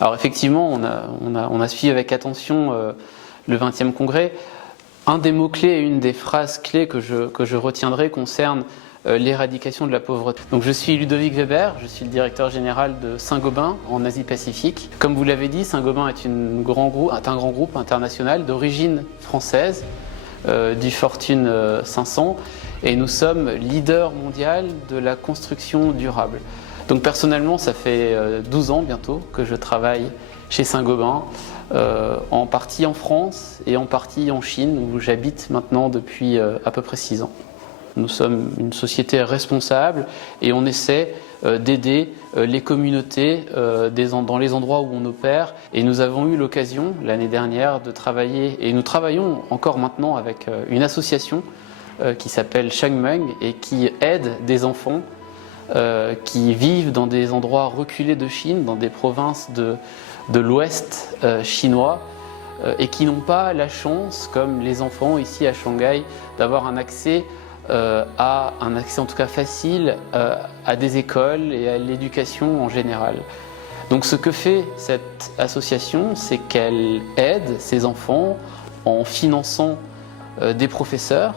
Alors effectivement, on a suivi avec attention le 20e congrès. Un des mots-clés et une des phrases clés que je retiendrai concerne l'éradication de la pauvreté. Donc je suis Ludovic Weber, je suis le directeur général de Saint-Gobain en Asie-Pacifique. Comme vous l'avez dit, Saint-Gobain est un grand groupe international d'origine française, du Fortune 500, et nous sommes leader mondial de la construction durable. Donc personnellement, ça fait 12 ans bientôt que je travaille chez Saint-Gobain, en partie en France et en partie en Chine, où j'habite maintenant depuis à peu près 6 ans. Nous sommes une société responsable et on essaie d'aider les communautés dans les endroits où on opère. Et nous avons eu l'occasion l'année dernière de travailler, et nous travaillons encore maintenant avec une association qui s'appelle Changmeng et qui aide des enfants qui vivent dans des endroits reculés de Chine, dans des provinces de l'ouest chinois, et qui n'ont pas la chance, comme les enfants ici à Shanghai, d'avoir un accès en tout cas facile à des écoles et à l'éducation en général. Donc ce que fait cette association, c'est qu'elle aide ces enfants en finançant des professeurs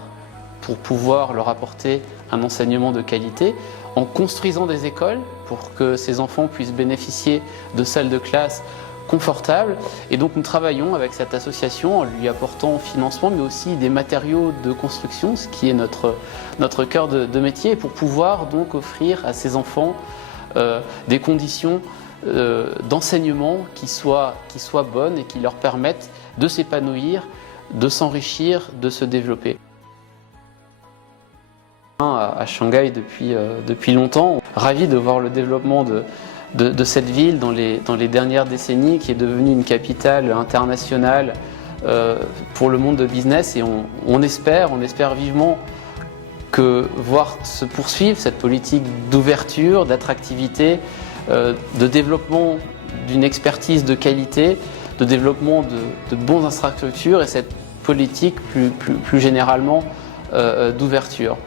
pour pouvoir leur apporter un enseignement de qualité, en construisant des écoles pour que ces enfants puissent bénéficier de salles de classe confortables. Et donc nous travaillons avec cette association en lui apportant financement, mais aussi des matériaux de construction, ce qui est notre cœur de métier, pour pouvoir donc offrir à ces enfants des conditions d'enseignement qui soient bonnes et qui leur permettent de s'épanouir, de s'enrichir, de se développer. À Shanghai depuis longtemps, ravi de voir le développement de cette ville dans les dernières décennies, qui est devenue une capitale internationale pour le monde de business, et on espère vivement que voir se poursuivre cette politique d'ouverture, d'attractivité, de développement d'une expertise de qualité, de développement de bonnes infrastructures, et cette politique plus généralement d'ouverture.